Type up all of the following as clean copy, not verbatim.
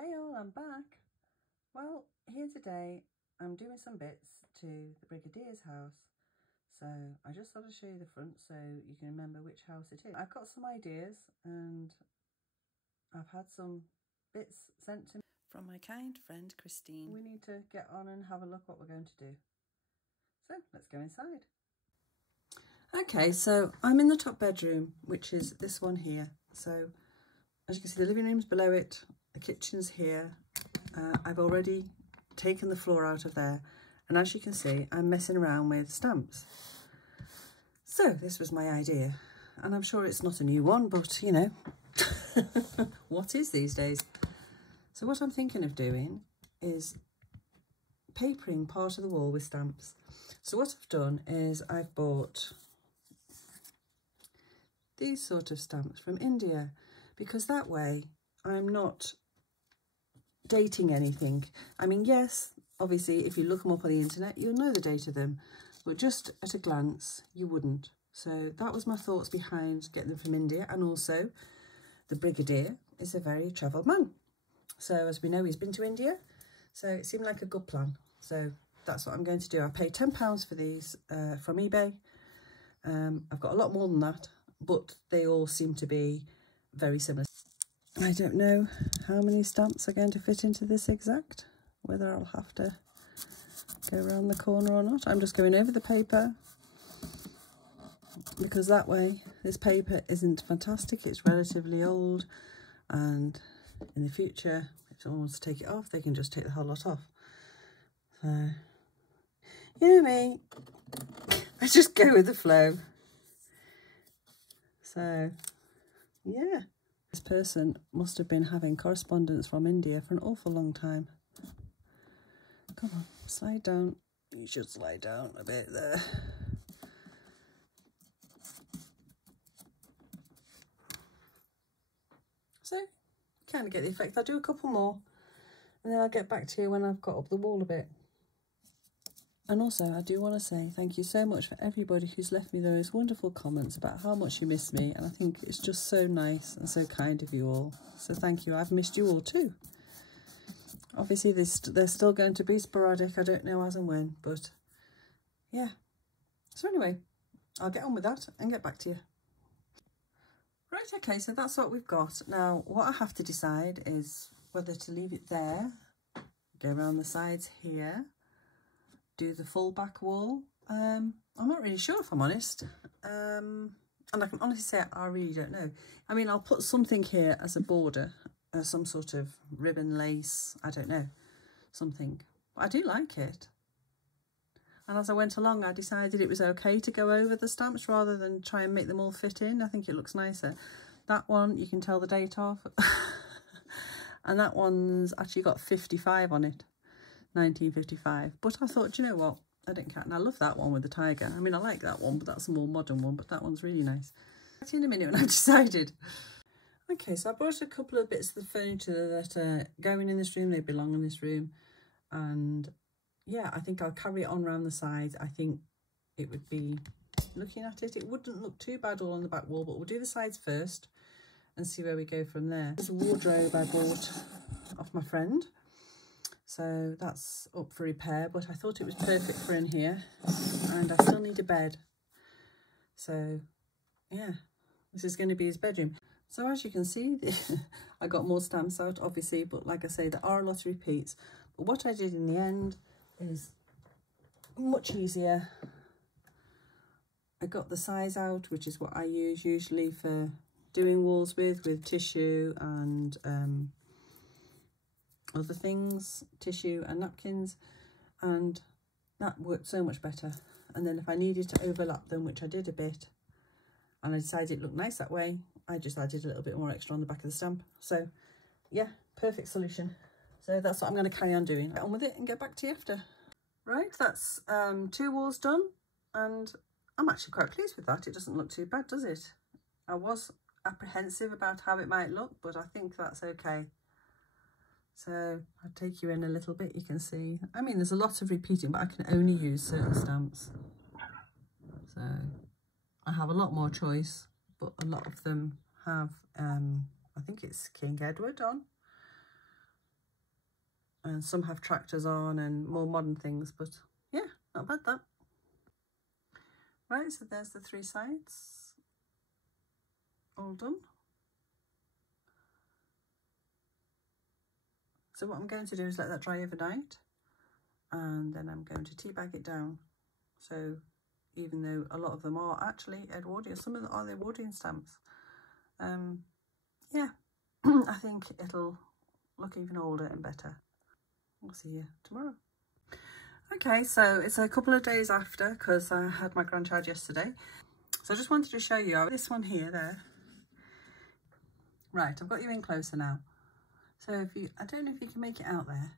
Hey all, I'm back. Well, here today I'm doing some bits to the Brigadier's house. So I just thought I'd show you the front so you can remember which house it is. I've got some ideas and I've had some bits sent to me from my kind friend Christine. We need to get on and have a look what we're going to do. So let's go inside. Okay, so I'm in the top bedroom, which is this one here. So as you can see, the living room's below it, the kitchen's here. I've already taken the floor out of there, and as you can see, I'm messing around with stamps. So this was my idea, and I'm sure it's not a new one, but you know, what is these days? So what I'm thinking of doing is papering part of the wall with stamps. So what I've done is I've bought these sort of stamps from India, because that way I'm not dating anything. I mean, yes, obviously if you look them up on the internet you'll know the date of them, but just at a glance you wouldn't. So that was my thoughts behind getting them from India. And also the Brigadier is a very travelled man, so as we know he's been to India, so it seemed like a good plan. So that's what I'm going to do. I paid £10 for these from eBay. I've got a lot more than that, but they all seem to be very similar. I don't know how many stamps are going to fit into this exact, whether I'll have to go around the corner or not. I'm just going over the paper, because that way this paper isn't fantastic, it's relatively old, and in the future if someone wants to take it off they can just take the whole lot off. So you know me, I just go with the flow. So yeah, this person must have been having correspondence from India for an awful long time. Come on, slide down. You should slide down a bit there. So, kind of get the effect. I'll do a couple more and then I'll get back to you when I've got up the wall a bit. And also, I do want to say thank you so much for everybody who's left me those wonderful comments about how much you miss me. And I think it's just so nice and so kind of you all. So thank you. I've missed you all too. Obviously, they're still going to be sporadic. I don't know as and when, but yeah. So anyway, I'll get on with that and get back to you. Right, okay, so that's what we've got. Now, what I have to decide is whether to leave it there, go around the sides here, do the full back wall. I'm not really sure, if I'm honest. And I can honestly say I really don't know. I mean, I'll put something here as a border, some sort of ribbon, lace, I don't know, something. But I do like it. And as I went along, I decided it was okay to go over the stamps rather than try and make them all fit in. I think it looks nicer. That one, you can tell the date of. And that one's actually got 55 on it. 1955. But I thought, do you know what? I don't care. And I love that one with the tiger. I mean, I like that one, but that's a more modern one. But that one's really nice. I'll see you in a minute when I've decided. Okay, so I brought a couple of bits of the furniture that are going in this room. They belong in this room. And yeah, I think I'll carry it on around the sides. I think it would be, looking at it, it wouldn't look too bad all on the back wall, but we'll do the sides first and see where we go from there. There's a wardrobe I bought off my friend. So that's up for repair, but I thought it was perfect for in here. And I still need a bed. So yeah, this is going to be his bedroom. So as you can see, I got more stamps out, obviously, but like I say, there are a lot of repeats. But what I did in the end is much easier. I got the size out, which is what I use usually for doing walls with tissue and other things, tissue and napkins, and that worked so much better. And then if I needed to overlap them, which I did a bit, and I decided it looked nice that way, I just added a little bit more extra on the back of the stamp. So yeah, perfect solution. So that's what I'm going to carry on doing. Get on with it and get back to you after. Right, that's 2 walls done, and I'm actually quite pleased with that. It doesn't look too bad, does it? I was apprehensive about how it might look, but I think that's okay. So I'll take you in a little bit. You can see, I mean, there's a lot of repeating, but I can only use certain stamps. So I have a lot more choice, but a lot of them have, I think it's King Edward on. And some have tractors on and more modern things, but yeah, not bad that. Right, so there's the 3 sides, all done. So what I'm going to do is let that dry overnight, and then I'm going to tea bag it down. So even though a lot of them are actually Edwardian, some of them are the Edwardian stamps, yeah, I think it'll look even older and better. We'll see you tomorrow. Okay, so it's a couple of days after, because I had my grandchild yesterday. So I just wanted to show you this one here, there. Right, I've got you in closer now. So if you, I don't know if you can make it out there.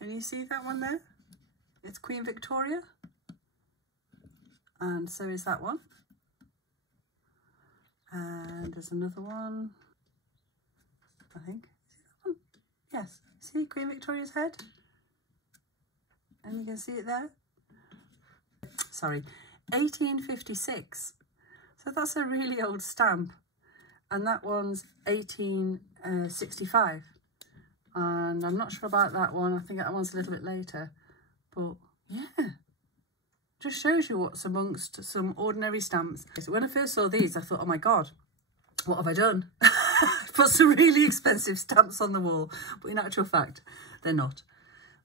Can you see that one there? It's Queen Victoria. And so is that one. And there's another one, I think. Yes, see Queen Victoria's head? And you can see it there. Sorry, 1856. So that's a really old stamp. And that one's 1865. And I'm not sure about that one. I think that one's a little bit later. But yeah, just shows you what's amongst some ordinary stamps. So when I first saw these, I thought, oh my God, what have I done? Put some really expensive stamps on the wall, but in actual fact, they're not.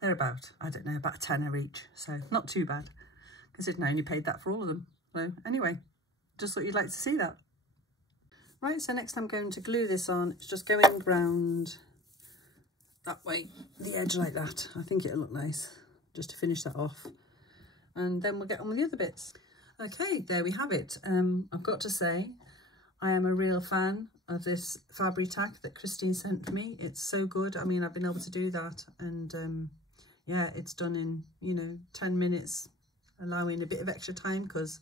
They're about, I don't know, about a tenner each, so not too bad, considering I only paid that for all of them. So anyway, just thought you'd like to see that. Right, so next I'm going to glue this on. It's just going round that way, the edge like that. I think it'll look nice, just to finish that off. And then we'll get on with the other bits. Okay, there we have it. I've got to say, I am a real fan of this Fabri-Tac that Christine sent me. It's so good. I mean, I've been able to do that, and yeah, it's done in, you know, 10 minutes, allowing a bit of extra time because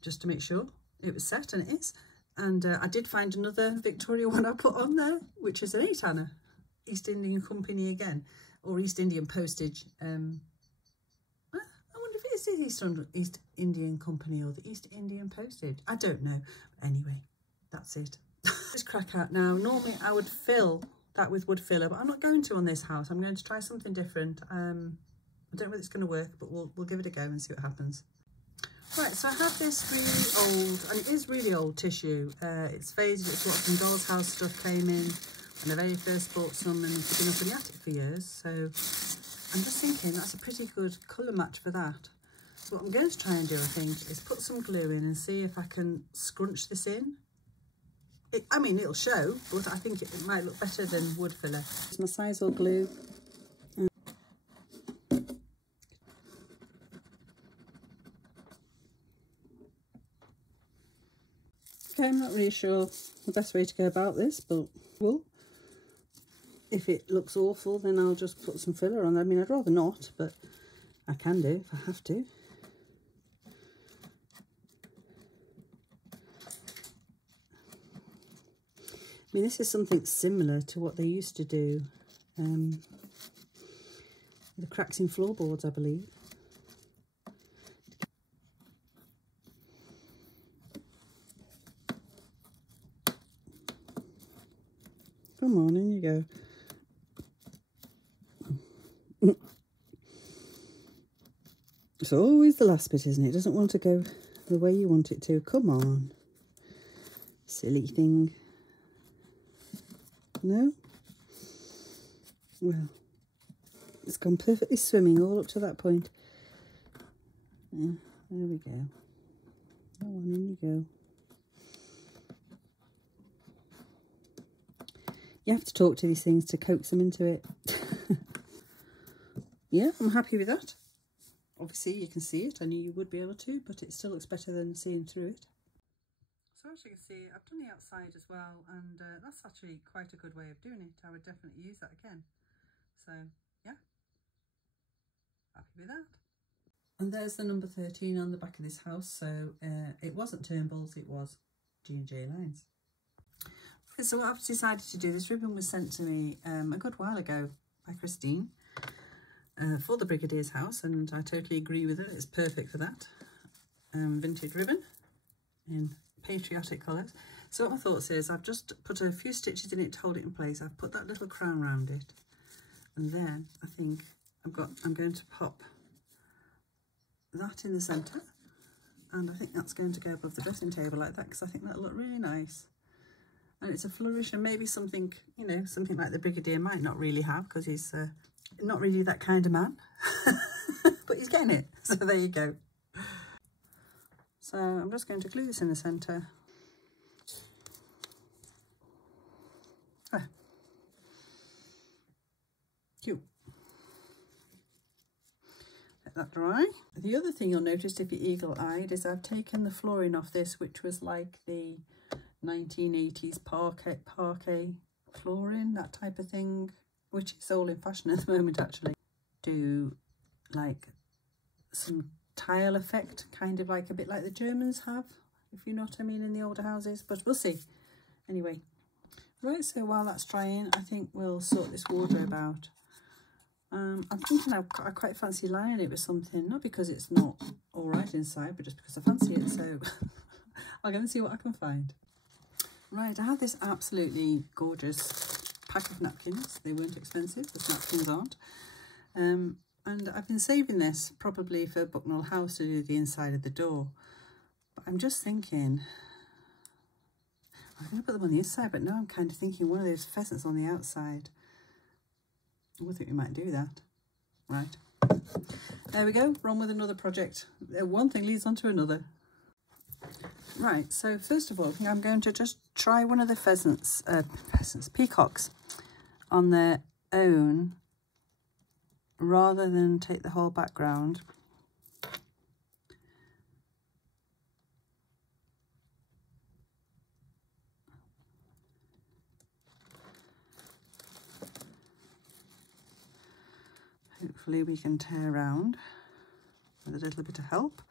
just to make sure it was set, and it is. And I did find another Victoria one I put on there, which is an 8-anner, East Indian Company again, or East Indian Postage. I wonder if it's the East Indian Company or the East Indian Postage. I don't know. But anyway, that's it. Just crack out now. Normally I would fill that with wood filler, but I'm not going to on this house. I'm going to try something different. I don't know whether it's going to work, but we'll give it a go and see what happens. Right, so I have this really old, and it is really old tissue. It's faded. It's what some Doll's House stuff came in when I very first bought some, and it's been up in the attic for years. So I'm just thinking that's a pretty good colour match for that. So what I'm going to try and do, I think, is put some glue in and see if I can scrunch this in. I mean, it'll show, but I think it might look better than wood filler. It's my Sizewell glue. Okay, I'm not really sure the best way to go about this, but well, if it looks awful, then I'll just put some filler on. I mean, I'd rather not, but I can do if I have to. I mean, this is something similar to what they used to do, the cracks in floorboards, I believe. Come on, in you go. It's always the last bit, isn't it? It doesn't want to go the way you want it to. Come on. Silly thing. No? Well, it's gone perfectly swimming all up to that point. Yeah, there we go. Go on, in you go. You have to talk to these things to coax them into it. Yeah, I'm happy with that. Obviously, you can see it. I knew you would be able to, but it still looks better than seeing through it. So as you can see, I've done the outside as well, and that's actually quite a good way of doing it. I would definitely use that again. So, yeah, happy with that. And there's the number 13 on the back of this house. So it wasn't Turnbulls, it was G&J lines. So what I've decided to do, this ribbon was sent to me a good while ago by Christine for the Brigadier's house, and I totally agree with her. It's perfect for that. Vintage ribbon in patriotic colours. So what my thoughts is, I've just put a few stitches in it to hold it in place. I've put that little crown around it, and then I think I'm going to pop that in the centre, and I think that's going to go above the dressing table like that, because I think that'll look really nice. And it's a flourish, and maybe something, you know, something like the Brigadier might not really have, because he's not really that kind of man. But he's getting it, so there you go. So I'm just going to glue this in the centre. Cute. Let that dry. The other thing you'll notice if you're eagle-eyed is I've taken the flooring off this, which was like the 1980s parquet flooring, that type of thing, which is all in fashion at the moment actually. Do like some tile effect, kind of like a bit like the Germans have, if you know what I mean, in the older houses, but we'll see. Anyway, right, so while that's drying, I think we'll sort this wardrobe out. I'm thinking I quite fancy lining it with something, not because it's not all right inside, but just because I fancy it, so I'll go and see what I can find. Right, I have this absolutely gorgeous pack of napkins. They weren't expensive, because napkins aren't. And I've been saving this probably for Bucknell House to do the inside of the door. But I'm just thinking, I'm going to put them on the inside, but now I'm kind of thinking one of those pheasants on the outside. I think we might do that. Right. There we go. We're on with another project. One thing leads on to another. Right, so first of all, I think I'm going to just try one of the peacocks on their own, rather than take the whole background. Hopefully we can tear around with a little bit of help.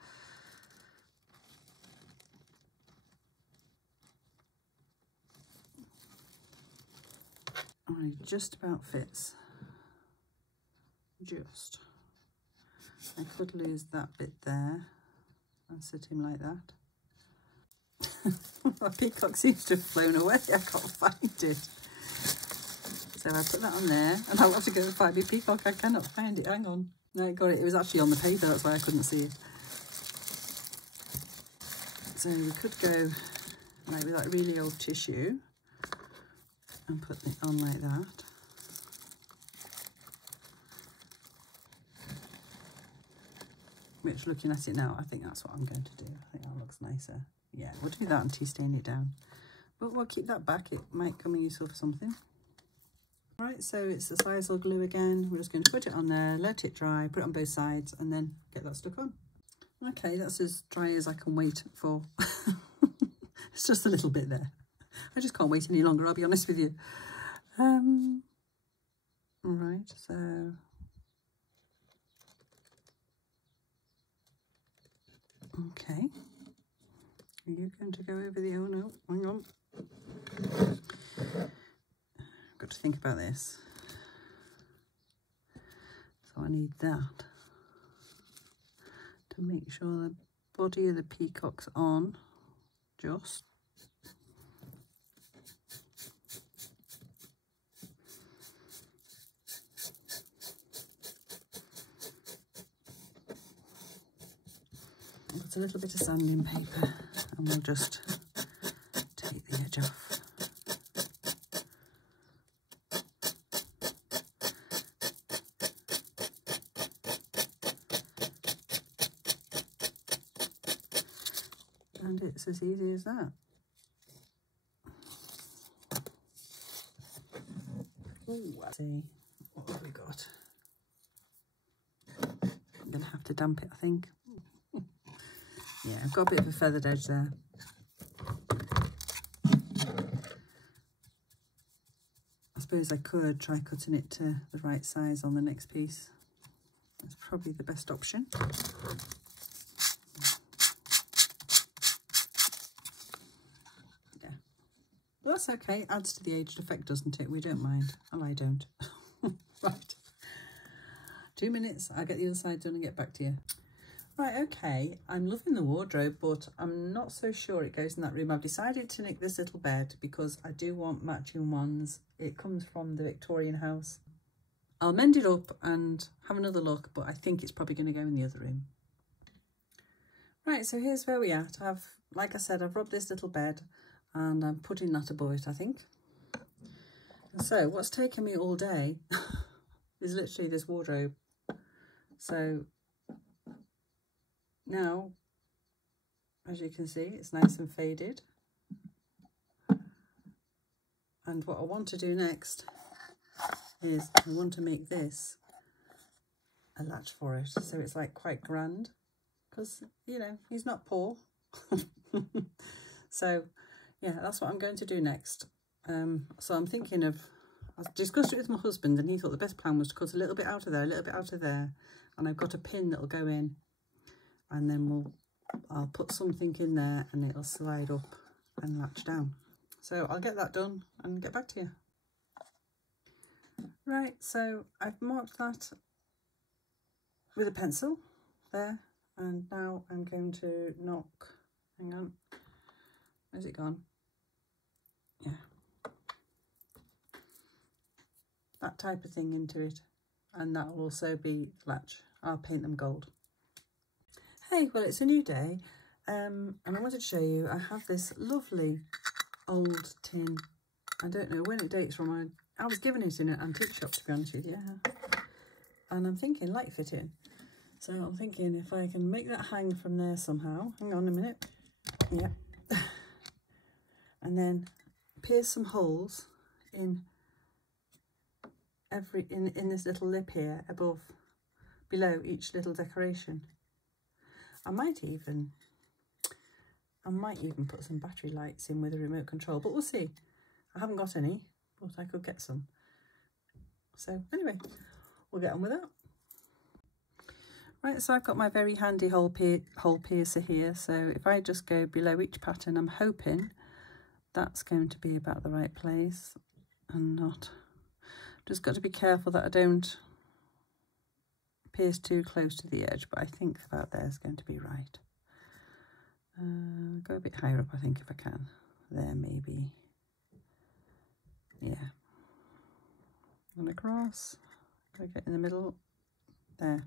Oh, it just about fits. Just. I could lose that bit there and sit him like that. My peacock seems to have flown away. I can't find it. So I put that on there, and I'll have to go and find my peacock. I cannot find it. Hang on. No, I got it. It was actually on the paper. That's why I couldn't see it. So we could go like with that really old tissue and put it on like that. Which, looking at it now, I think that's what I'm going to do. I think that looks nicer. Yeah, we'll do that and tea stain it down. But we'll keep that back. It might come in useful for something. Right, so it's the Sisal glue again. We're just going to put it on there, let it dry, put it on both sides, and then get that stuck on. Okay, that's as dry as I can wait for. It's just a little bit there. I just can't wait any longer, I'll be honest with you. Right, so... Okay. Are you going to go over the... Oh, no, hang on. I've got to think about this. So I need that to make sure the body of the peacock's on, just. Put a little bit of sanding paper and we'll just take the edge off. And it's as easy as that. Ooh, let's see, what have we got? I'm going to have to damp it, I think. Yeah, I've got a bit of a feathered edge there. I suppose I could try cutting it to the right size on the next piece. That's probably the best option. Yeah. But that's okay. Adds to the aged effect, doesn't it? We don't mind. Well, I don't. Right. 2 minutes. I'll get the other side done and get back to you. Right, okay, I'm loving the wardrobe, but I'm not so sure it goes in that room. I've decided to nick this little bed because I do want matching ones. It comes from the Victorian house. I'll mend it up and have another look, but I think it's probably going to go in the other room. Right, so here's where we're at. Like I said, I've rubbed this little bed and I'm putting that above it, I think. And so what's taken me all day is literally this wardrobe. So now, as you can see, it's nice and faded. And what I want to do next is I want to make this a latch for it. So it's like quite grand because, you know, he's not poor. So yeah, that's what I'm going to do next. So I'm thinking of, I discussed it with my husband and he thought the best plan was to cut a little bit out of there, a little bit out of there. And I've got a pin that'll go in and then I'll put something in there and it'll slide up and latch down. So I'll get that done and get back to you. Right, so I've marked that with a pencil there, and now I'm going to knock, hang on, where's it gone? Yeah, that type of thing into it, and that will also be latch. I'll paint them gold. Hey, well, it's a new day, and I wanted to show you, I have this lovely old tin. I don't know when it dates from. I was given it in an antique shop, to be honest with you. And I'm thinking light fitting. So I'm thinking if I can make that hang from there somehow. Hang on a minute. Yeah. And then pierce some holes in in this little lip here above, below each little decoration. I might even put some battery lights in with a remote control, but we'll see. I haven't got any, but I could get some. So anyway, we'll get on with that. Right, so I've got my very handy hole piercer here. So if I just go below each pattern, I'm hoping that's going to be about the right place and not. Just got to be careful that I don't pierce too close to the edge, but I think about there is going to be right. Go a bit higher up, I think, if I can. There, maybe. Yeah. And across. Go get in the middle. There.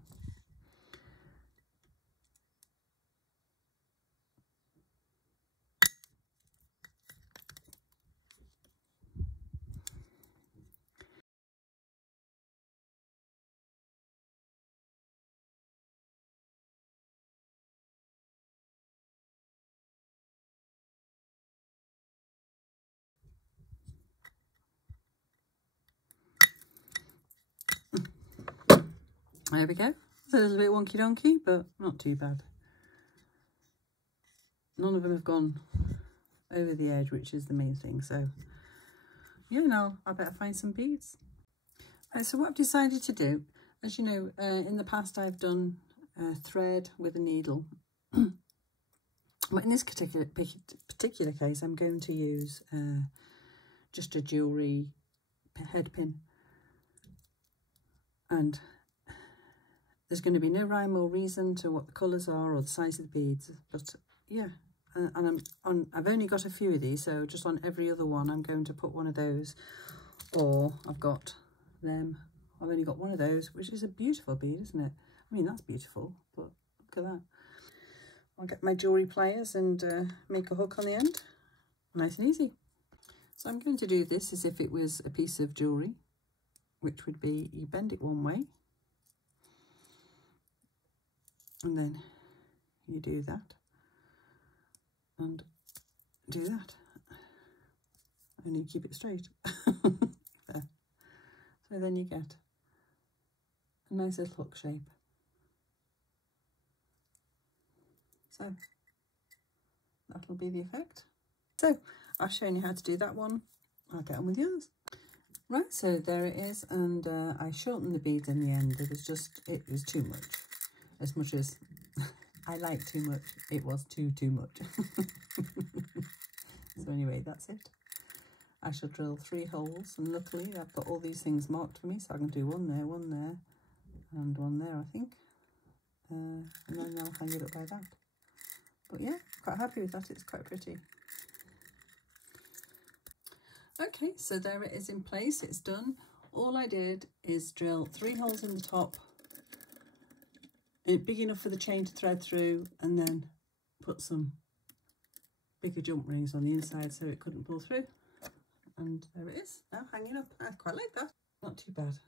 There we go. It's a little bit wonky donkey, but not too bad. None of them have gone over the edge, which is the main thing. So, yeah, now I better find some beads. Right, so what I've decided to do, as you know, in the past I've done thread with a needle. But in this particular case, I'm going to use just a jewellery head pin. And there's going to be no rhyme or reason to what the colours are or the size of the beads, but yeah, and I've only got a few of these, so just on every other one I'm going to put one of those, or I've got them. I've only got one of those, which is a beautiful bead, isn't it? I mean, that's beautiful, but look at that. I'll get my jewellery pliers and make a hook on the end, nice and easy. So I'm going to do this as if it was a piece of jewellery, which would be you bend it one way, and then you do that and do that, and you keep it straight. There. So then you get a nice little hook shape. So that'll be the effect. So I've shown you how to do that one. I'll get on with the others. Right, so there it is, and I shortened the beads in the end. It was too much as I like too much. It was too much. So anyway, that's it. I shall drill 3 holes, and luckily I've got all these things marked for me, so I can do one there, and one there, I think. and then I'll hang it up by that. But yeah, quite happy with that. It's quite pretty. Okay, so there it is in place. It's done. All I did is drill 3 holes in the top, big enough for the chain to thread through, and then put some bigger jump rings on the inside so it couldn't pull through. And there it is, now hanging up. I quite like that. Not too bad.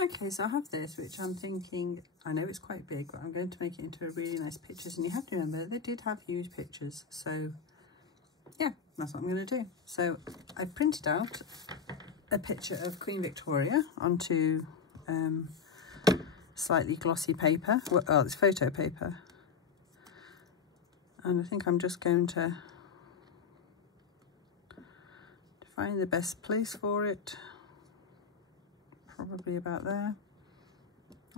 Okay, so I have this, which I'm thinking, I know it's quite big, but I'm going to make it into a really nice pictures. And you have to remember, they did have huge pictures. So yeah, that's what I'm going to do. So I printed out a picture of Queen Victoria onto slightly glossy paper. Well, it's photo paper. And I think I'm just going to find the best place for it. Probably about there.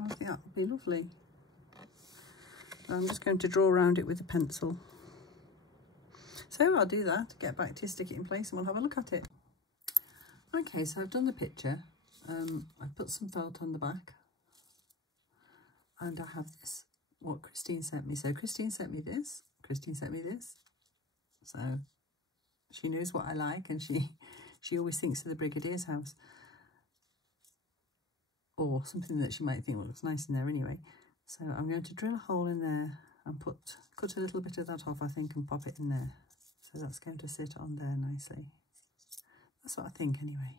I think that would be lovely. So I'm just going to draw around it with a pencil. So I'll do that, get back to you, stick it in place, and we'll have a look at it. Okay, so I've done the picture. I've put some felt on the back. And I have this, what Christine sent me. So Christine sent me this. Christine sent me this. So she knows what I like, and she always thinks of the Brigadier's house. Or something that she might think, well, looks nice in there anyway. So I'm going to drill a hole in there and cut a little bit of that off, I think, and pop it in there. So that's going to sit on there nicely. That's what I think anyway.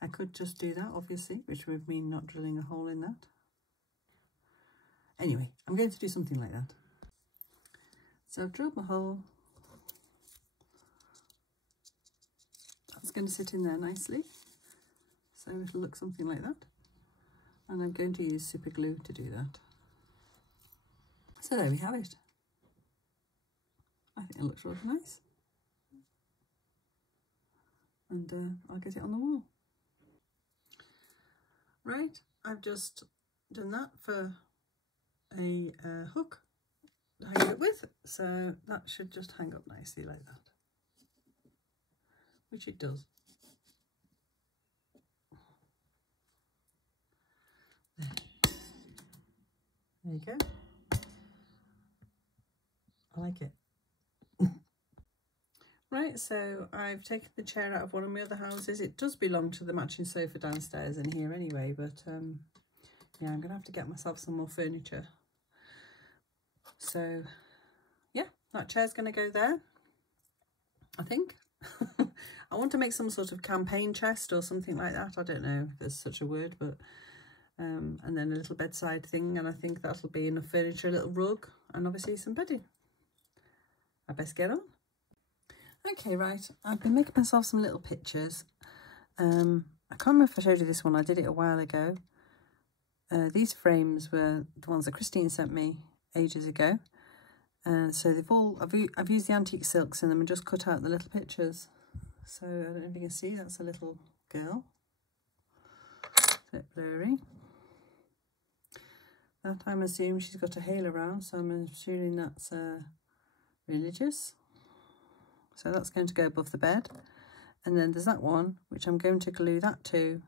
I could just do that, obviously, which would mean not drilling a hole in that. Anyway, I'm going to do something like that. So I've drilled my hole. That's going to sit in there nicely. So it'll look something like that. And I'm going to use super glue to do that. So there we have it. I think it looks really nice. And I'll get it on the wall. Right, I've just done that for a hook to hang it with. So that should just hang up nicely like that. Which it does. There you go. I like it. Right, so I've taken the chair out of one of my other houses. It does belong to the matching sofa downstairs in here anyway, but yeah, I'm gonna have to get myself some more furniture. So yeah, that chair's gonna go there, I think. I want to make some sort of campaign chest or something like that. I don't know if there's such a word, but and then a little bedside thing, and I think that'll be enough furniture, a little rug, and obviously some bedding. I best get on. Okay, right, I've been making myself some little pictures. I can't remember if I showed you this one. I did it a while ago. These frames were the ones that Christine sent me ages ago. And so they've all, I've used the antique silks in them and just cut out the little pictures. So I don't know if you can see, that's a little girl. It's a bit blurry. That I'm assuming she's got a halo around, so I'm assuming that's religious. So that's going to go above the bed. And then there's that one, which I'm going to glue that to.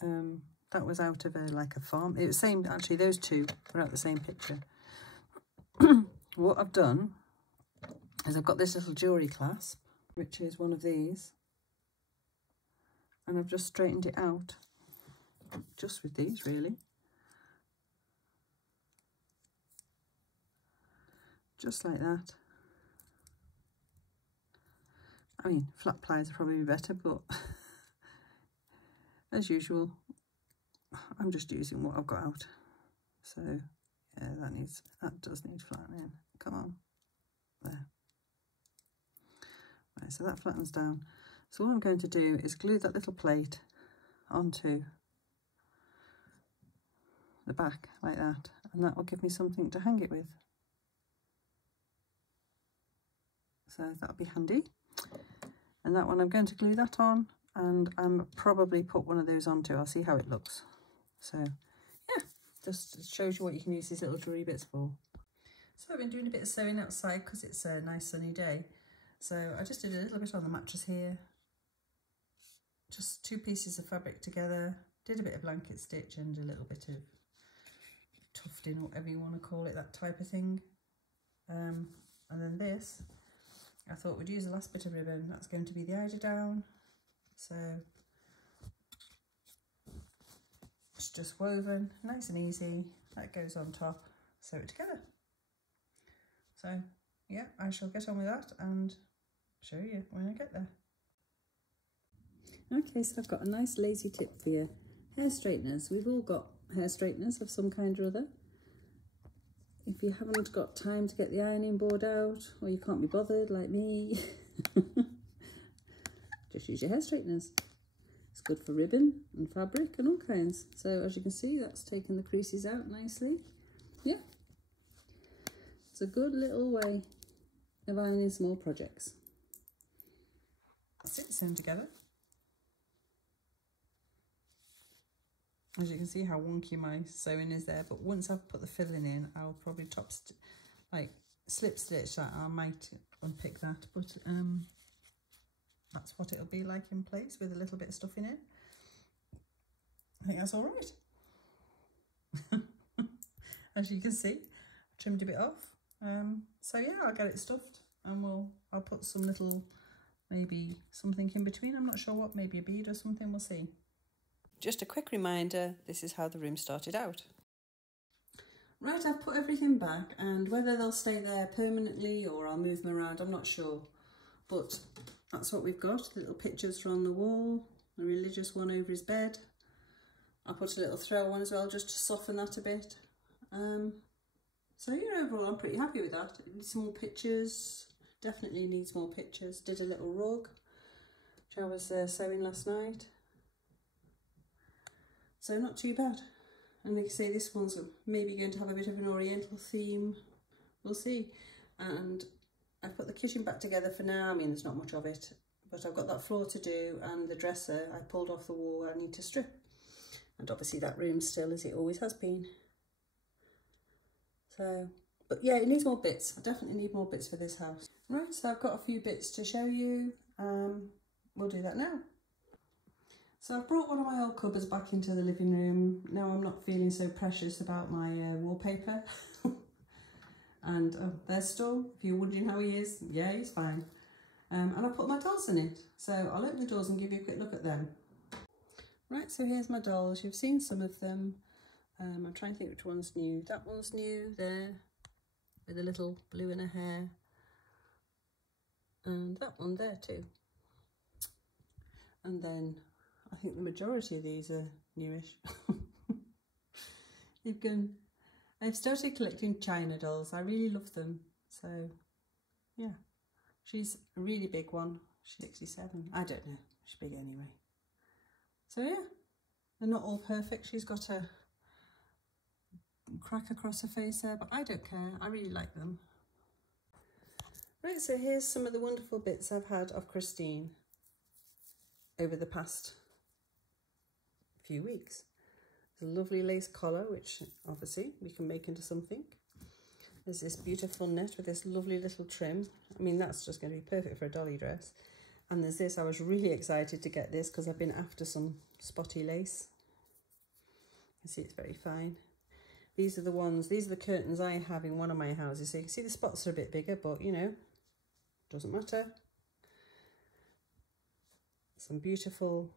That was out of like a farm. It was same, actually those two were out the same picture. What I've done is I've got this little jewellery clasp, which is one of these. And I've just straightened it out, just with these really. Just like that. I mean, flat pliers are probably better, but as usual, I'm just using what I've got out. So yeah, that does need flattening. Come on, there. Right, so that flattens down. So what I'm going to do is glue that little plate onto the back like that, and that will give me something to hang it with. So that'll be handy. And that one I'm going to glue that on, and I'm probably put one of those onto. I'll see how it looks. So yeah, just shows you what you can use these little jewellery bits for. So I've been doing a bit of sewing outside because it's a nice sunny day. So I just did a little bit on the mattress here. Just 2 pieces of fabric together, Did a bit of blanket stitch and a little bit of tufting, or whatever you want to call it, that type of thing. And then this, I thought we'd use the last bit of ribbon. That's going to be the eiderdown. So it's just woven, nice and easy. That goes on top, sew it together. So yeah, I shall get on with that and show you when I get there. Okay, so I've got a nice lazy tip for you. Hair straighteners. We've all got hair straighteners of some kind or other. If you haven't got time to get the ironing board out, or you can't be bothered like me, just use your hair straighteners. It's good for ribbon and fabric and all kinds. So as you can see, that's taken the creases out nicely. Yeah, it's a good little way of ironing small projects. That's it, sewn together. As you can see how wonky my sewing is there, but once I've put the filling in, I'll probably slip stitch that. I might unpick that, but that's what it'll be like in place with a little bit of stuff in it. I think that's all right. As you can see, I trimmed a bit off. So yeah, I'll get it stuffed, and I'll put some little, maybe something in between. I'm not sure what, maybe a bead or something, we'll see. Just a quick reminder, this is how the room started out. Right, I've put everything back, and whether they'll stay there permanently or I'll move them around, I'm not sure. But that's what we've got. The little pictures are on the wall, a religious one over his bed. I put a little throw one as well, just to soften that a bit. So yeah, overall I'm pretty happy with that. It needs some more pictures, definitely needs more pictures. Did a little rug, which I was sewing last night. So not too bad. And like I say, this one's maybe going to have a bit of an oriental theme. We'll see. And I've put the kitchen back together for now. I mean, there's not much of it, but I've got that floor to do, and the dresser I pulled off the wall I need to strip. And obviously that room's still as it always has been. So, but yeah, it needs more bits. I definitely need more bits for this house. Right, so I've got a few bits to show you. We'll do that now. So I've brought one of my old cupboards back into the living room. Now I'm not feeling so precious about my wallpaper. And there's Storm, if you're wondering how he is. Yeah, he's fine. And I put my dolls in it. So I'll open the doors and give you a quick look at them. Right, so here's my dolls. You've seen some of them. I'm trying to think which one's new. That one's new there, with a little blue in her hair. And that one there too. And then I think the majority of these are newish. I've started collecting China dolls. I really love them. So yeah, she's a really big one. She's 67. I don't know. She's big anyway. So yeah, they're not all perfect. She's got a crack across her face there, but I don't care. I really like them. Right, so here's some of the wonderful bits I've had of Christine over the past few weeks. There's a lovely lace collar, which obviously we can make into something. There's this beautiful net with this lovely little trim. I mean, that's just going to be perfect for a dolly dress. And there's this. I was really excited to get this because I've been after some spotty lace. You can see it's very fine. These are the curtains I have in one of my houses. So you can see the spots are a bit bigger, but you know, doesn't matter. Some beautiful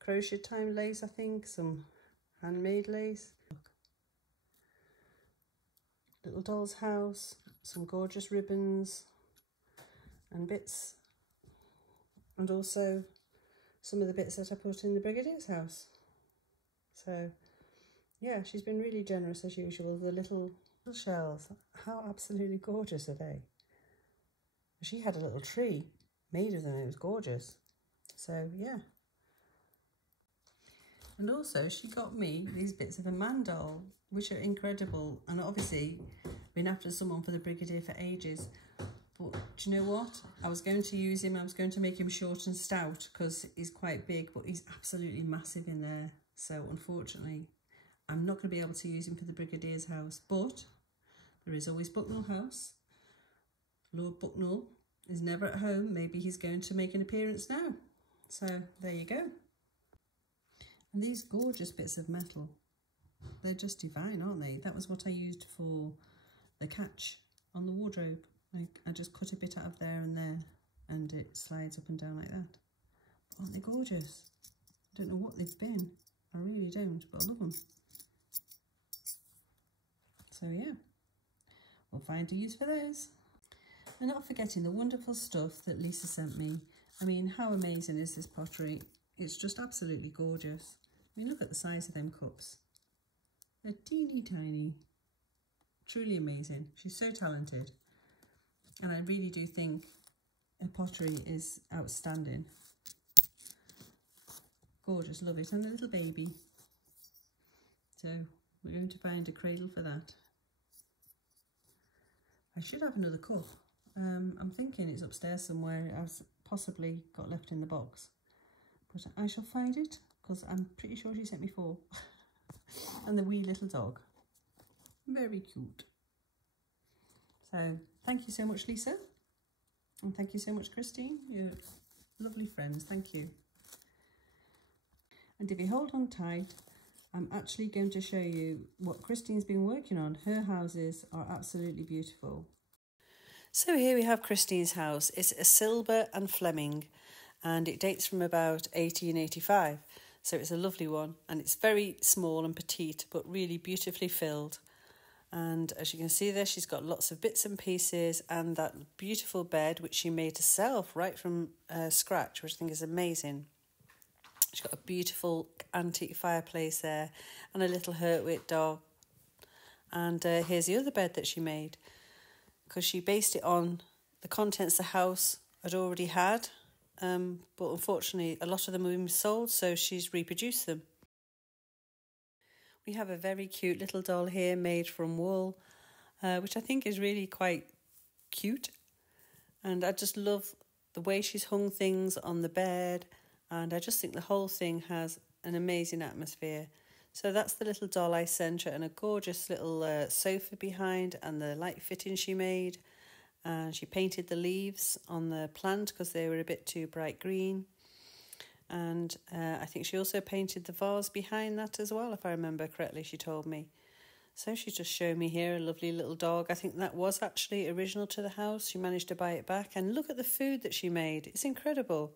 crochet time lace, I think, some handmade lace. Little doll's house, some gorgeous ribbons and bits, and also some of the bits that I put in the Brigadier's house. So yeah, she's been really generous as usual. The little shells, how absolutely gorgeous are they? She had a little tree made of them. It was gorgeous. So yeah. And also she got me these bits of a man doll, which are incredible. And obviously been after someone for the Brigadier for ages. But do you know what? I was going to use him. I was going to make him short and stout because he's quite big, but he's absolutely massive in there. So unfortunately, I'm not going to be able to use him for the Brigadier's house. But there is always Bucknell House. Lord Bucknell is never at home. Maybe he's going to make an appearance now. So there you go. And these gorgeous bits of metal, they're just divine, aren't they? That was what I used for the catch on the wardrobe. I just cut a bit out of there and it slides up and down like that. Aren't they gorgeous? I don't know what they've been. I really don't, but I love them. So yeah, we'll find a use for those. And not forgetting the wonderful stuff that Lisa sent me. I mean, how amazing is this pottery? It's just absolutely gorgeous. I mean, look at the size of them cups. They're teeny tiny. Truly amazing. She's so talented. And I really do think her pottery is outstanding. Gorgeous, love it. And the little baby. So we're going to find a cradle for that. I should have another cup. I'm thinking it's upstairs somewhere. I've possibly got left in the box. But I shall find it because I'm pretty sure she sent me 4. And the wee little dog. Very cute. So thank you so much, Lisa. And thank you so much, Christine. You're lovely friends. Thank you. And if you hold on tight, I'm actually going to show you what Christine's been working on. Her houses are absolutely beautiful. So here we have Christine's house. It's a silver and Fleming, and it dates from about 1885. So it's a lovely one, and it's very small and petite, but really beautifully filled. And as you can see there, she's got lots of bits and pieces, and that beautiful bed, which she made herself right from scratch, which I think is amazing. She's got a beautiful antique fireplace there, and a little Hertwig dog. And here's the other bed that she made, because she based it on the contents the house had already had. But unfortunately, a lot of them have been sold, so she's reproduced them. We have a very cute little doll here made from wool, which I think is really quite cute. And I just love the way she's hung things on the bed, and I just think the whole thing has an amazing atmosphere. So that's the little doll I sent her, and a gorgeous little sofa behind, and the light fitting she made. And she painted the leaves on the plant because they were a bit too bright green. And I think she also painted the vase behind that as well, if I remember correctly, she told me. So she's just shown me here a lovely little dog. I think that was actually original to the house. She managed to buy it back. And look at the food that she made. It's incredible.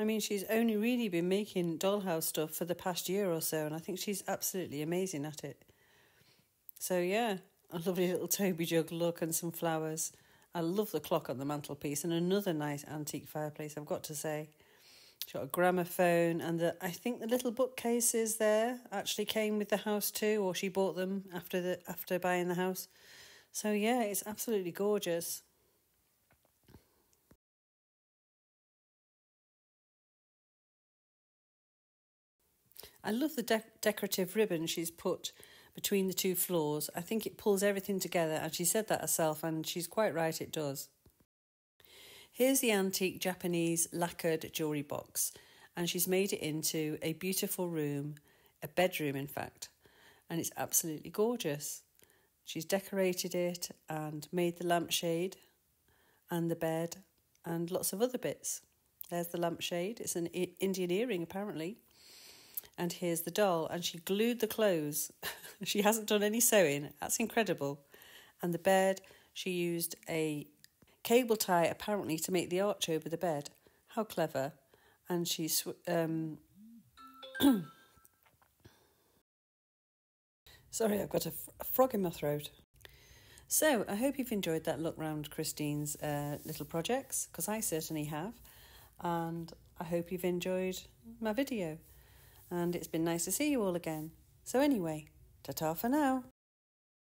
I mean, she's only really been making dollhouse stuff for the past year or so, and I think she's absolutely amazing at it. So yeah, a lovely little Toby jug look and some flowers. I love the clock on the mantelpiece, and another nice antique fireplace, I've got to say. She's got a gramophone, and I think the little bookcases there actually came with the house too, or she bought them after buying the house. So yeah, it's absolutely gorgeous. I love the decorative ribbon she's put between the 2 floors. I think it pulls everything together, and she said that herself, and she's quite right, it does. Here's the antique Japanese lacquered jewellery box, and she's made it into a beautiful room, a bedroom in fact, and it's absolutely gorgeous. She's decorated it and made the lampshade and the bed and lots of other bits. There's the lampshade. It's an Indian earring apparently. And here's the doll, and she glued the clothes. She hasn't done any sewing. That's incredible. And the bed, she used a cable tie apparently to make the arch over the bed. How clever. And she's sorry, I've got a frog in my throat. So I hope you've enjoyed that look round Christine's little projects, because I certainly have. And I hope you've enjoyed my video. And it's been nice to see you all again. So anyway, ta-ta for now.